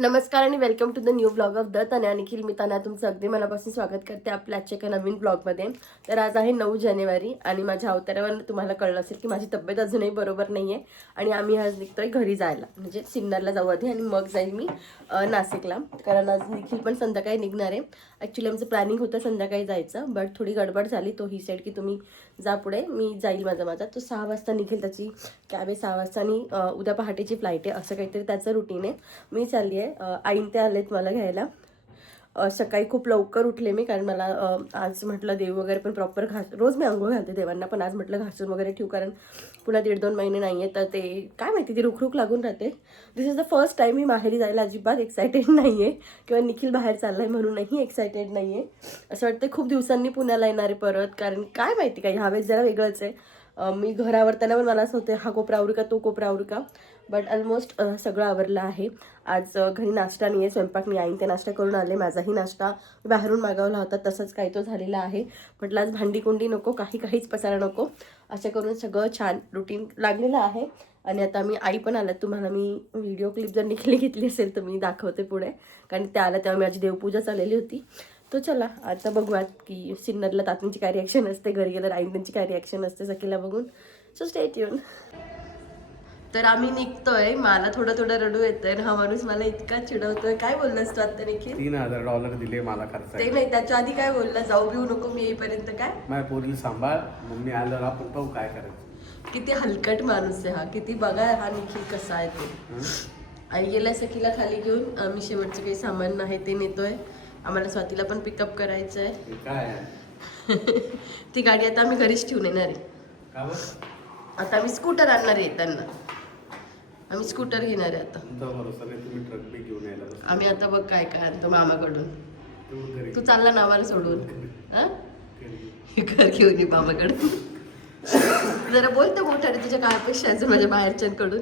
नमस्कार आणि welcome to the new blog of the Tanya Nikhil. मी तन्या तुमचं अगदी मनापासून स्वागत करते आपल्या आजच्या एका नवीन ब्लॉगमध्ये. तर आज आहे 9 जानेवारी आणि माझ्या अवतारावर तुम्हाला कळलं असेल की माझी तब्येत अजूनही बरोबर नाही आहे आणि आम्ही आज निघतोय घरी जायला, म्हणजे सिन्नरला जाऊ आधी आणि मग जाईल मी नाशिकला, कारण आज निखिल पण संध्याकाळी निघणार आहे. ॲक्च्युली आमचं प्लॅनिंग होतं संध्याकाळी जायचं, बट थोडी गडबड झाली. तो ही सेड की तुम्ही जा पुढे, मी जाईल माझा. तो 6 वाजता निघेल, त्याची कॅब आहे 6 वाजता आणि उद्या पहाटेची फ्लाईट आहे, असं काहीतरी त्याचं रुटीन आहे. मी चालली आहे. आईन ते आलेत मला घ्यायला. सकाळी खूप लवकर उठले मी, कारण मला आज म्हटलं देव वगैरे पण प्रॉपर रोज मी अंघोळ घालते देवांना, पण आज म्हटलं घासून वगैरे ठेवू, कारण पुन्हा 1.5-2 महिने नाही आहे तर ते काय माहिती ती रुखरुख लागून राहते. दिस इज द फर्स्ट टाईम मी माहेरी जायला अजिबात एक्सायटेड नाही आहे, किंवा निखिल बाहेर चालला आहे म्हणूनही एक्सायटेड नाही आहे. असं वाटतं खूप दिवसांनी पुण्याला येणार आहे परत, कारण काय माहिती काय ह्यावेळेस जरा वेगळंच आहे. मी घर आवरताना पण मला असं होतं हा कोपरा आवरू का तो कोपरा आवरू का, बट ऑलमोस्ट सगळं आवरलं आहे. आज घरी नाश्ता नाही आहे, स्वयंपाक नाही. आईन ते नाश्ता करून आले, माझाही नाश्ता बाहेरून मागवला होता तसंच काही तो झालेला आहे. म्हटलं आज भांडी कुंडी नको, काहीच पसारा नको, असं करून सगळं छान रुटीन लागलेलं आहे. आणि आता आई पण आल्यात. तुम्हाला मी व्हिडिओ क्लिप जर निघली घेतली असेल तर मी दाखवते पुढे, कारण त्या आल्या तेव्हा माझी देवपूजा चाललेली होती. तो चला आता बघूयात की सिन्नरला तात्यांची काय रिॲक्शन असते, घरी गेल्यावर आईन त्यांची काय रिॲक्शन असते सखीला बघून. So stay tune. तर आम्ही निघतोय. मला थोडं रडू येतंय, हा माणूस मला इतका चिडवतोय. काय बोललास तू आता निखिल? $3,000 दिले मला खर्च. ते नाही, त्याच्या आधी काय बोलला, जाऊ बिऊ नको मी येईपर्यंत. काय माझ्या पोरीला सांभाळ, मम्मी आल्यावर आपण पाहू काय करायचं. किती हलकट माणूस आहे हा, किती बघा हा निखिल कसा आहे ते. आई गेल्या सखीला खाली घेऊन, आम्ही शेवटचं काही सामान आहे ते नेतोय. आम्हाला स्वातीला पण पिकअप करायचं आहे. काय ती गाडी आता आम्ही घरीच ठेवून येणार आहे. आता आम्ही स्कूटर आणणार आहे त्यांना. आम्ही स्कूटर घेणार आहे आता. तुम्ही ट्रक बी घेऊन यायला. आम्ही आता बघ काय काय आणतो मामाकडून. तू चालला ना आम्हाला सोडून, घर घेऊन ये मामाकडून. जरा बोलतो मोठ्याने, तुझ्या काय अपेक्षा असेल माझ्या बाहेरच्यांकडून.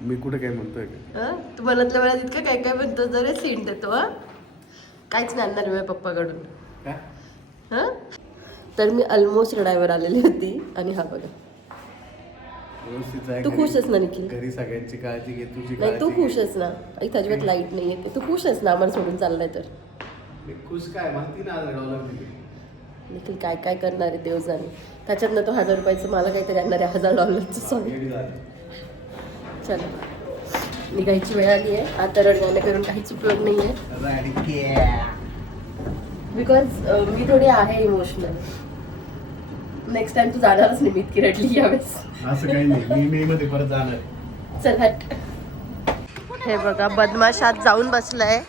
मी कुठे काय म्हणतोय का? तू मनातल्या वेळात इतकं काय काय म्हणतो, जरा सीन देतो. काहीच नाही आणणार माझ्या पप्पाकडून. तर मी ऑलमोस्ट रडायवर आलेली होती आणि हा बघा. तू खुश आहेस ना निखिल? घरी सगळ्यांची काळजी घे, तुझी नाही तू खुश आहेस ना? इथं अजिबात लाईट नाही आहे. तू खुश आहेस ना आम्हाला सोडून चाललाय तर? मी खुश काय, मला $3,000 दिले. निखिल काय काय करणार आहे देव जाणे. त्याच्यातनं तो $1,000 मला काहीतरी आणणार आहे, $1,000 सॉरी. चला निघायची वेळ आली आहे. आता रडगाणं करून काहीच उपयोग नाही आहे, बिकॉज मी थोडी आहे इमोशनल. नेक्स्ट टाइम तू जाणारच नाही, मी इतकी रडली यावेळेस. असं काही नाही, मी मे मध्ये परत जाणार. चल हट. हे बघा बदमाश आत जाऊन बसलाय.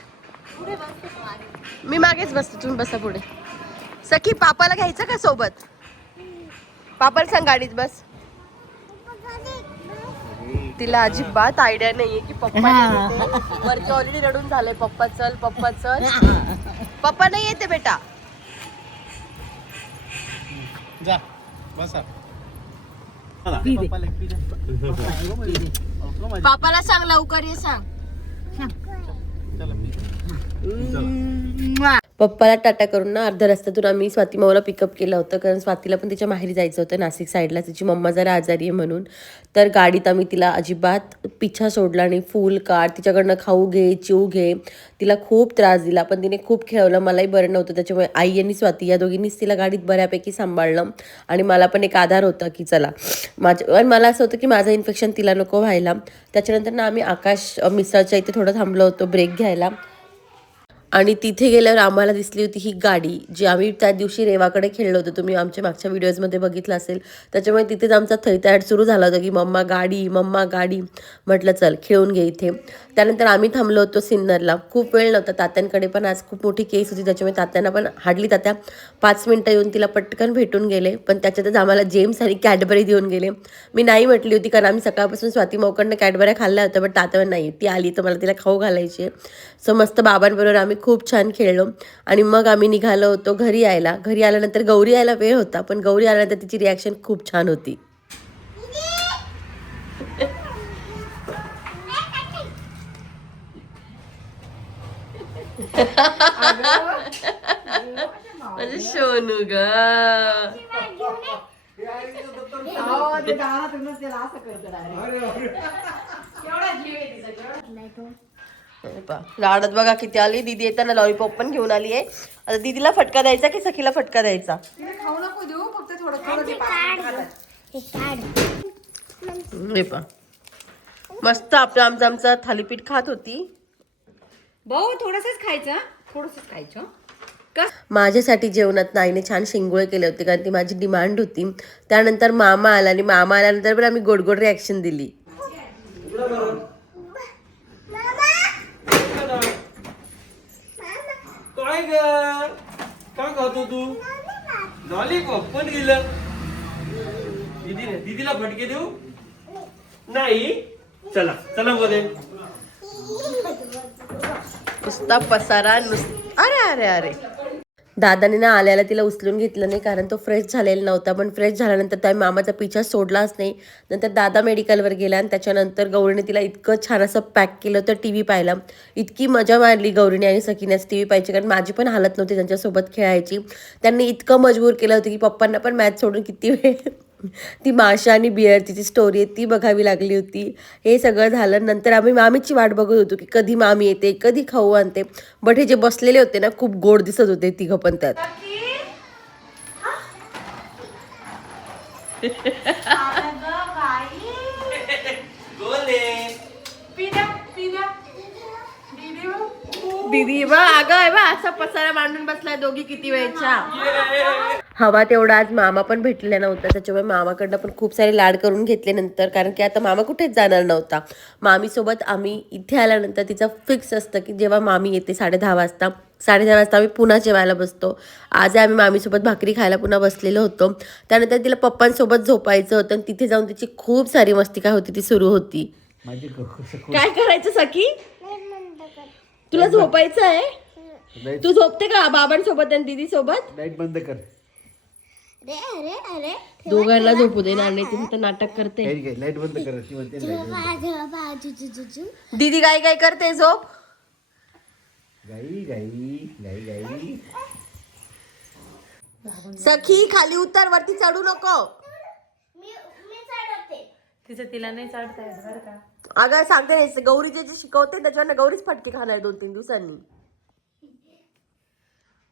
मी मागेच बसते, तुम्ही बसा पुढे. सखी पापाला घ्यायचं का सोबत? पापाला सांग गाडीत बस. तिला अजिबात आयडिया नाहीये की पप्पा वरती ऑलरेडी रडून झालंय. पप्पा चल, पप्पा चल. पप्पा नाही येते बेटा. जा बसा. पापाला सांग लवकर ये सांग. पप्पाला टाटा करून ना अर्ध्या रस्त्यातून आम्ही स्वाती माऊला पिकअप केलं होतं, कारण स्वातीला पण तिच्या माहेरी जायचं होतं नाशिक साईडला. तिची मम्मा जरा आजारी आहे म्हणून. तर गाडीत आम्ही तिला अजिबात पिछा सोडला नाही. फुल काढ, तिच्याकडनं खाऊ घे, चिव घे. तिला खूप त्रास दिला, पण तिने खूप खेळवलं. मलाही बरं नव्हतं, त्याच्यामुळे आई आणि स्वाती या दोघींनीच तिला गाडीत बऱ्यापैकी सांभाळलं. आणि मला पण एक आधार होता की चला आणि मला असं होतं की माझं इन्फेक्शन तिला नको व्हायला. त्याच्यानंतर ना आम्ही आकाश मिसळच्या इथे थोडं थांबलो होतो ब्रेक घ्यायला. आणि तिथे गेल्यावर आम्हाला दिसली होती ही गाडी, जी आम्ही त्या दिवशी रेवाकडे खेळलो होतो. तुम्ही आमच्या मागच्या व्हिडिओजमध्ये बघितलं असेल. त्याच्यामुळे तिथेच आमचा थैताट सुरू झाला होता की मम्मा गाडी, मम्मा गाडी. म्हटलं चल खेळून घे इथे. त्यानंतर आम्ही थांबलो होतो सिन्नरला. खूप वेळ नव्हता. तात्यांकडे पण आज खूप मोठी केस होती, त्याच्यामुळे तात्यांना पण हार्डली तात्या 5 मिनटं येऊन तिला पटकन भेटून गेले. पण त्याच्यातच आम्हाला जेम्स आणि कॅडबरी देऊन गेले. मी नाही म्हटली होती, कारण आम्ही सकाळपासून स्वाती माऊकडनं कॅडबऱ्या खाल्ल्या होत्या, पण तात्या नाही, ती आली तर मला तिला खाऊ घालायची आहे. सो मस्त बाबांबरोबर आम्ही खूप छान खेळलो. आणि मग आम्ही निघालो होतो घरी यायला. घरी आल्यानंतर गौरी यायला वेळ होता, पण गौरी आल्यानंतर तिची रिॲक्शन खूप छान होती. म्हणजे सोनू ग लाडत बघा किती आली. दीदी येताना लॉलीपॉप पण घेऊन आली आहे. आता दीदीला फटका द्यायचा की सखीला फटका द्यायचा? खाऊ नको देऊ, फक्त थोडं थोडं दे, 5 मिनिटं खातात. हे पहा मस्त आपलं आमचं थालीपीठ खात होती. भाऊ थोडंसंच खायचं, थोडंसंच खायचं. माझ्यासाठी जेवणात आईने छान शिंगोळे केले होते कारण ती माझी डिमांड होती. त्यानंतर मामा आला आणि मामा आल्यानंतर पण आम्ही गोड गोड रिॲक्शन दिली. काय ग काय खातो तू? लॉलीपॉप पण गेलं. दीदीला फटके देऊ नाही. चला चला मध्ये. नुसता पसारा अरे अरे अरे. दादाने ना आल्याला तिला उचलून घेतलं नाही कारण तो फ्रेश झालेला नव्हता. पण फ्रेश झाल्यानंतर त्या मामाचा पिछा सोडलाच नाही. नंतर दादा मेडिकलवर गेला आणि त्याच्यानंतर गौरीने तिला इतकं छान असं पॅक केलं होतं टी व्ही पाहायला. इतकी मजा मारली गौरीने आणि सखीनेच टी व्ही पाहायची कारण माझी पण हालत नव्हती त्यांच्यासोबत खेळायची. त्यांनी इतकं मजबूर केलं होतं की पप्पांना पण मॅच सोडून किती वेळ ती माशा आणि बियर तिची स्टोरी आहे ती बघावी लागली होती. हे सगळं झालं नंतर आम्ही मामीची वाट बघत होतो की कधी मामी येते कधी खाऊ आणते. बट हे जे बसलेले होते ना खूप गोड दिसत होते तिघं पण त्यात. दीदी बा अगं बा असा पसारा मांडून बसलाय दोघी किती वेळच्या. हवा तेवढा आज मामा पण भेटलेला नव्हता त्याच्यामुळे मामाकडनं पण खूप सारे लाड करून घेतले नंतर. कारण की आता मामा कुठेच जाणार नव्हता. मामीसोबत आम्ही इथे आल्यानंतर तिचं फिक्स असतं की जेव्हा मामी येते 10:30 वाजता आम्ही पुन्हा जेवायला बसतो. आज आम्ही मामीसोबत भाकरी खायला पुन्हा बसलेलो होतो. त्यानंतर तिला पप्पांसोबत झोपायचं होतं आणि तिथे जाऊन तिची खूप सारी मस्ती काय होती ती सुरू होती. काय करायचं सखी? तुला झोपायचं आहे? तू झोपते का बाबांसोबत आणि दीदी सोबत? लाईट बंद कर. दोघांना झोपू दे ना. तुम्ही तर नाटक करते. लाईट बंद कर. दीदी काय काय करते झोप? गाई गाई गाई गाई. सखी खाली उतर वरती चढू नको. तिचं तिला नाही चढता येत बरं का. अगं सांगते नाही गौरी जे शिकवते त्याच्यावर गौरीच फटके खाणार 2-3 दिवसांनी.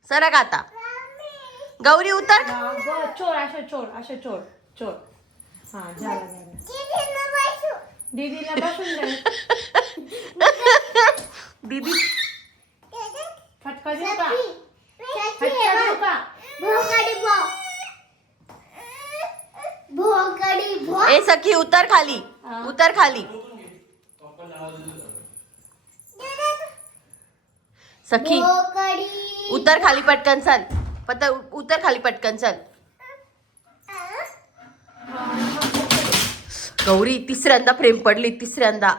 सरक आता गौरी उतर. चोर अशा चोर. हा झाला. दीदीला बसून दे. दीदी फटका देऊ का? फटका देऊ का? ए सखी उतर खाली. उतर खाली. सखी उतर खाली पटकन चल. उतर खाली पटकन चल. गौरी तिसऱ्यांदा प्रेम पडली. तिसऱ्यांदा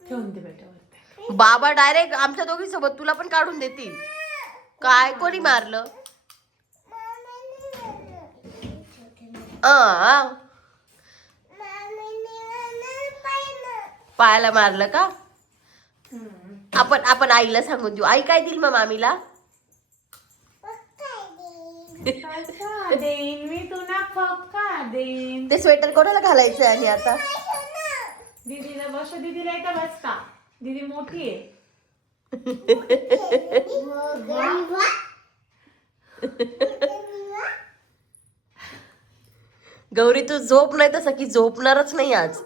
ठेवून दे बेटा वरती. बाबा डायरेक्ट आमच्या दोघी सोबत तुला पण काढून देतील. काय कोणी मारलं? पायाला मारलं का? आपण आईला सांगून देऊ. आई काय देईल मग मामीला? देईन मी तुला फक्का देईन. ते स्वेटर कोणाला घालायचंय आणि आता? दीदीला बस. दीदीला येतं बस का? दीदी मोठी आहे. गौरी तू झोप नाही तर सखी झोपणारच नाही आज.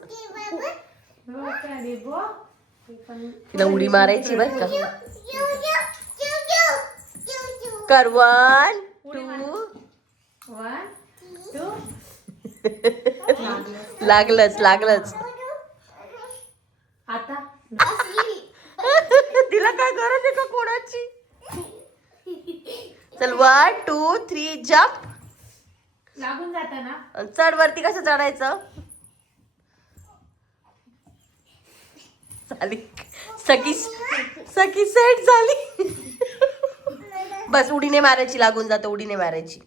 तिला उडी मारायची बर का. कर 1 2. लागलंच. आता तिला काय गरज आहे का कोणाची? चल 1 2 3 जम्प. लागून जाता ना. चढ वरती. कसं चढायचं? झाली सखी सेट झाली. बस उडीने मारायची. लागून जातं. उडीने मारायची.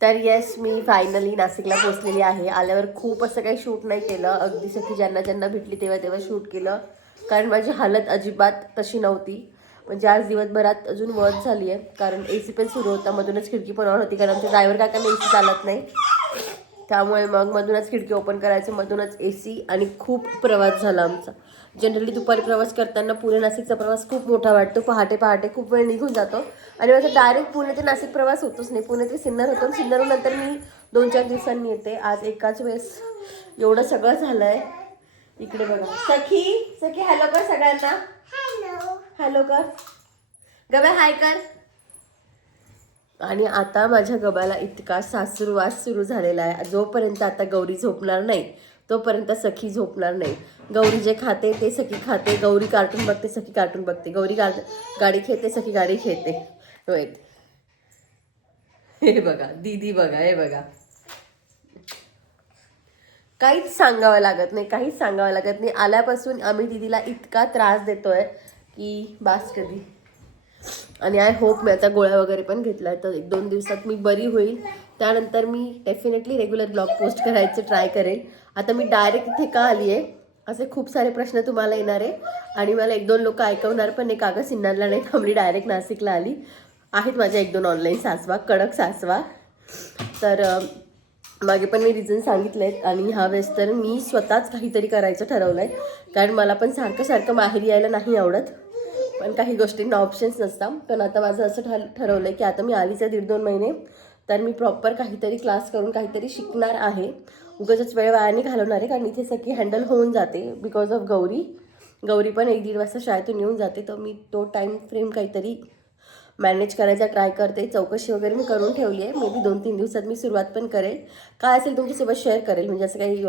तर येस मी फायनली नाशिकला पोहोचलेली आहे. आल्यावर खूप असं काही शूट नाही केलं. अगदी सखी ज्यांना भेटली तेव्हा शूट केलं कारण माझी हालत अजिबात तशी नव्हती. म्हणजे आज दिवसभरात अजून वर्क झाली आहे, कारण AC पण सुरू होता, मधूनच खिडकी पण ऑन होती, कारण आमच्या ड्रायव्हर काकांना AC चालत नाही, त्यामुळे मग मधूनच खिडकी ओपन करायचं, मधूनच AC. आणि खूप प्रवास झाला आमचा. जनरली दुपारी प्रवास करताना पुणे नाशिकचा प्रवास खूप मोठा वाटतो, पहाटे पहाटे खूप वेळ निघून जातो आणि माझा डायरेक्ट पुणे ते नाशिक प्रवास होतोच नाही. पुणे ते सिन्नर होतो, सिन्नरहून नंतर मी 2-4 दिवसांनी येते. आज एकाच वेळेस एवढं सगळं झालं आहे. इकडे बघा, सखी हॅलो कर सगळ्यांना, हॅलो कर, गब्या हाय कर. आणि आता माझ्या गबाला इतका सासुरवास सुरू झालेला आहे. जोपर्यंत आता गौरी झोपणार नाही तोपर्यंत सखी झोपणार नाही. गौरी जे खाते ते सखी खाते, गौरी कार्टून बघते सखी कार्टून बघते, गौरी गाडी खेळते सखी गाडी खेळते. होय, हे बघा दीदी बघा, हे बघा, काहीच सांगावं लागत नाही, काहीच सांगावं लागत नाही. आल्यापासून आम्ही दीदीला इतका त्रास देतोय की बास कधी. आणि आय होप मी आता गोळ्या वगैरे पण घेतल्या, तर 1-2 दिवसात मी बरी होईल. त्यानंतर मी डेफिनेटली रेग्युलर ब्लॉग पोस्ट करायचं ट्राय करेल. आता मी डायरेक्ट इथे का आली आहे, असे खूप सारे प्रश्न तुम्हाला येणार आहे आणि मला 1-2 लोक ऐकवणार पण नाही, कागद सिन्नरला नाही थांबली, डायरेक्ट नाशिकला आली. आहेत माझ्या 1-2 ऑनलाईन सासवा, कडक सासवा. तर मागे पण मी रिझन सांगितले आहेत. आणि ह्या वेळेस तर मी स्वतःच काहीतरी करायचं ठरवलं आहे, कारण मला पण सारखं माहेरी यायला नाही आवडत, पण काही गोष्टींना ऑप्शन्स नसतात. पण आता माझं असं ठरवलं आहे की आता मी आलीच आहे 1.5-2 महिने, तर मी प्रॉपर काहीतरी क्लास करून काहीतरी शिकणार आहे. उगाचच वेळ वायाने घालवणार आहे, कारण इथे सगळी हँडल होऊन जाते बिकॉज ऑफ गौरी पण 1-1.5 वाजता शाळेतून येऊन जाते. तर मी तो टाईम फ्रेम काहीतरी मॅनेज करायचा ट्राय करते. चौकशी वगैरे मी करून ठेवली आहे, मे बी 2-3 दिवसात मी सुरुवात पण करेल. काय असेल तुमच्यासोबत शेअर करेल, म्हणजे असं काही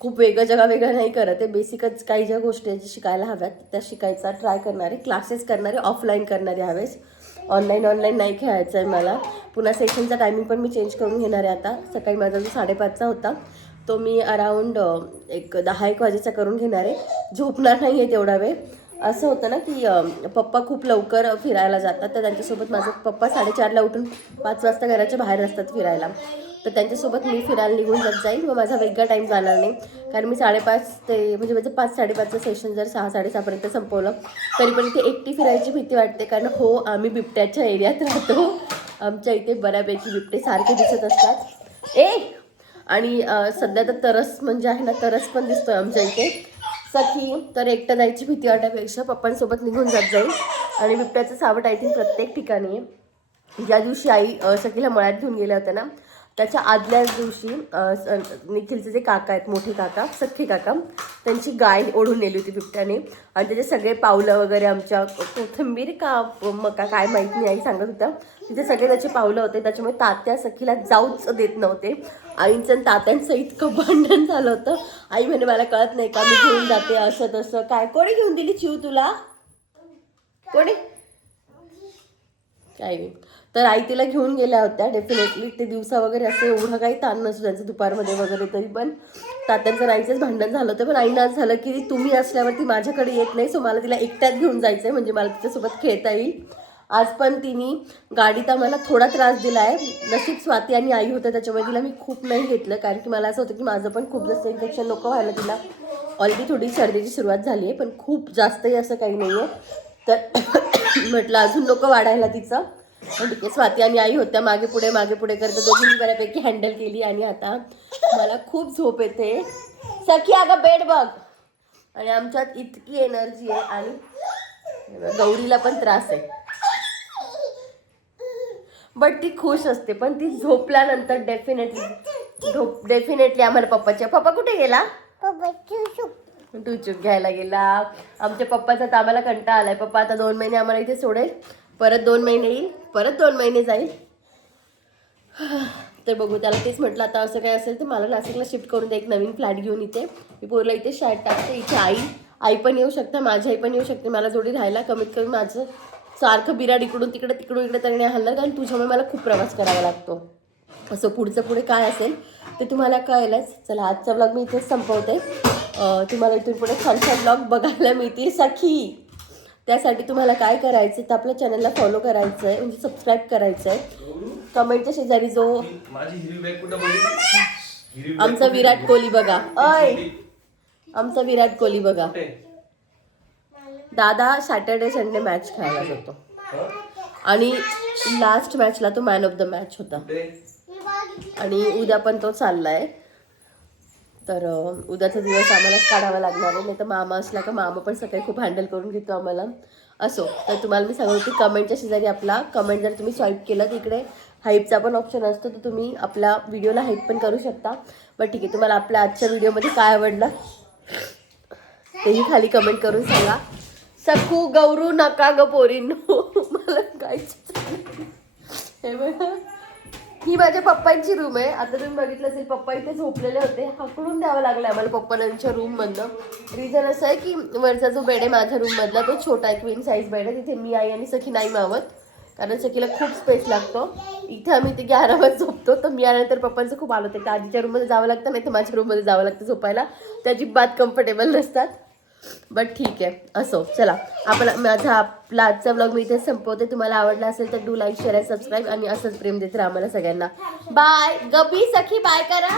खूप वेगळं नाही करत आहे. बेसिकच काही ज्या गोष्टी आहेत शिकायला हव्यात त्या शिकायचा ट्राय करणारे, क्लासेस करणारे, ऑफलाईन करणारे ह्यावेळेस. ऑनलाईन नाही खेळायचं आहे मला. पुन्हा सेशनचा टायमिंग पण मी चेंज करून घेणार आहे. आता सकाळी माझा जो 5:30चा होता तो मी अराऊंड 10-1 वाजेचा करून घेणार आहे. झोपणार नाही आहे तेवढा वेळ. असं होतं ना की पप्पा खूप लवकर फिरायला जातात, तर त्यांच्यासोबत माझे पप्पा 4:30ला उठून 5 वाजता घराच्या बाहेर असतात फिरायला, तर त्यांच्यासोबत मी फिरायला निघून जाईल. मग माझा वेगळा टाईम जाणार नाही, कारण मी 5:30 ते म्हणजे माझं 5-5:30चं सेशन जर 6-6:30पर्यंत संपवलं तरी पण इथे एकटी फिरायची भीती वाटते, कारण हो आम्ही बिबट्याच्या एरियात राहतो. आमच्या इथे बऱ्यापैकी बिबटे सारखे दिसत असतात. आणि सध्या तर तरस म्हणजे आहे ना, तरस पण दिसतोय आमच्या इथे. सखी तर एकटं जायची भीती वाटायपेक्षा पप्पांसोबत निघून जाईल. आणि बिबट्याचं सावट आय थिंक प्रत्येक ठिकाणी आहे. ज्या दिवशी आई सखीला मळ्यात घेऊन गेल्या होत्या ना, त्याच्या आदल्याच दिवशी निखिलचे जे काका आहेत, मोठे काका, सख्खे काका, त्यांची गाय ओढून नेली होती बिबट्याने. आणि त्याचे सगळे पावलं वगैरे, आमच्या कोथिंबीर का मका काय माहीत नाही, आई सांगत होत्या, तिथे सगळे त्याचे पावलं होते. त्याच्यामुळे तात्या सखीला जाऊच देत नव्हते. आईंचं आणि तात्यांचं इतकं भांडण झालं होतं. आई म्हणे मला कळत नाही का, मी घेऊन जाते असं तसं. काय कोणी घेऊन दिली चिव तुला, कोणी काय नाही. तर आई तिला घेऊन गेल्या होत्या डेफिनेटली. ते दिवसा वगैरे असं एवढं काही ताण नसतो त्यांचं दुपारमध्ये वगैरे, तरी पण तात्यांचं आईचंच भांडण झालं होतं. पण आईनं असं झालं की तुम्ही असल्यावरती माझ्याकडे येत नाही, सो मला तिला एकट्यात घेऊन जायचं आहे, म्हणजे मला तिच्यासोबत खेळता येईल. आज पण तिने गाडीत आम्हाला थोडा त्रास दिला आहे. नशीब स्वाती आणि आई होतं त्याच्यामुळे तिला मी खूप नाही घेतलं, कारण की मला असं होतं की माझं पण खूप जास्त इन्फेक्शन नको व्हायला. तिला ऑलरेडी थोडी सर्दीची सुरुवात झाली आहे, पण खूप जास्तही असं काही नाही आहे. तर म्हटलं अजून नको वाढायला तिचं. पण तिथे स्वाती आणि आई होत्या, मागे पुढे करत दोघींनी बऱ्यापैकी हँडल केली. आणि आता मला खूप झोप येते. सखी अगं बेड बघ. आणि आमच्यात इतकी एनर्जी आहे. आणि गौरीला पण त्रास आहे, बट ती खुश असते. पण ती झोपल्यानंतर डेफिनेटली आम्हाला पप्पा कुठे गेला, टुचूक घ्यायला गेला. आमच्या पप्पाचा तर आम्हाला कंटाळा आलाय. पप्पा आता 2 महिने आम्हाला इथे सोडेल, परत 2 महिने येईल, परत 2 महिने जाईल. तर बघू, त्याला तेच म्हटलं आता असं काय असेल तर मला नाशिकला शिफ्ट करून द्या, एक नवीन फ्लॅट घेऊन. इथे मी पोरला इथे शाळेत टाकते. इथे आई पण येऊ शकते, माझी आई पण येऊ शकते मला जोडी राहायला. कमीत कमी माझं सारखं बिराड इकडून तिकडे तरी नाही हल्लं, कारण तुझ्यामुळे मला खूप प्रवास करावा लागतो. असं पुढे काय असेल ते तुम्हाला कळेलच. चला, आजचा ब्लॉग मी इथेच संपवते. तुम्हाला इथून पुढे छान ब्लॉग बघायला मिळतील सखी. त्यासाठी तुम्हाला काय करायचं तर आपल्या चॅनलला फॉलो करायचं आहे, म्हणजे सबस्क्राईब करायचं आहे. कमेंटच्या शेजारी जो आमचा विराट कोहली बघा, आमचा विराट कोहली बघा, दादा सॅटर्डे संडे मॅच खेळायला जातो आणि लास्ट मॅचला तो मॅन ऑफ द मॅच होता आणि उद्या पण तो चाललाय. तर उद्याचा दिवस आम्हालाच काढावा लागणार आहे, नाही तर मामा असला का मामा पण सकाळी खूप हँडल करून घेतो आम्हाला. असो, तर तुम्हाला मी सांगतो की कमेंटच्या शेजारी आपला कमेंट जर तुम्ही स्वाईप केलं तिकडे हाईपचा पण ऑप्शन असतो, तर तुम्ही आपल्या व्हिडिओला हाईप पण करू शकता. बट ठीक आहे, तुम्हाला आपल्या आजच्या व्हिडिओमध्ये काय आवडलं तेही खाली कमेंट करून सांगा. सखू गौरू नका ग पोरींनो, मला काहीच हे बघा, ही माझ्या पप्पांची रूम आहे. आता तुम्ही बघितलं असेल पप्पा इथे झोपलेले होते, हाकलून द्यावं लागलं आम्हाला पप्पांच्या रूममधनं. रिझन असं आहे की वरचा जो बेड आहे माझ्या रूममधला तो छोटा आहे, क्वीन साईज बेड आहे. तिथे मी आई आणि सखी नाही मावत, कारण सखीला खूप स्पेस लागतो. इथे आम्ही तिघे आरामात झोपतो. तर मी आल्यानंतर पप्पांचं खूप आलं होतं, तर आजीच्या रूममध्ये जावं लागतं, नाही तर माझ्या रूममध्ये जावं लागतं झोपायला. त्या अजिबात कम्फर्टेबल नसतात. बट ठीक आहे, असो. चला, आपला आजचा ब्लॉग मी इथे संपवते. तुम्हाला आवडला असेल तर डू लाईक शेअर आणि सबस्क्राईब आणि असंच प्रेम देत राहा आम्हाला सगळ्यांना. बाय. गबी सखी बाय करा.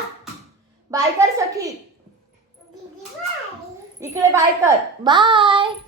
बाय कर सखी, इकडे बाय कर. बाय.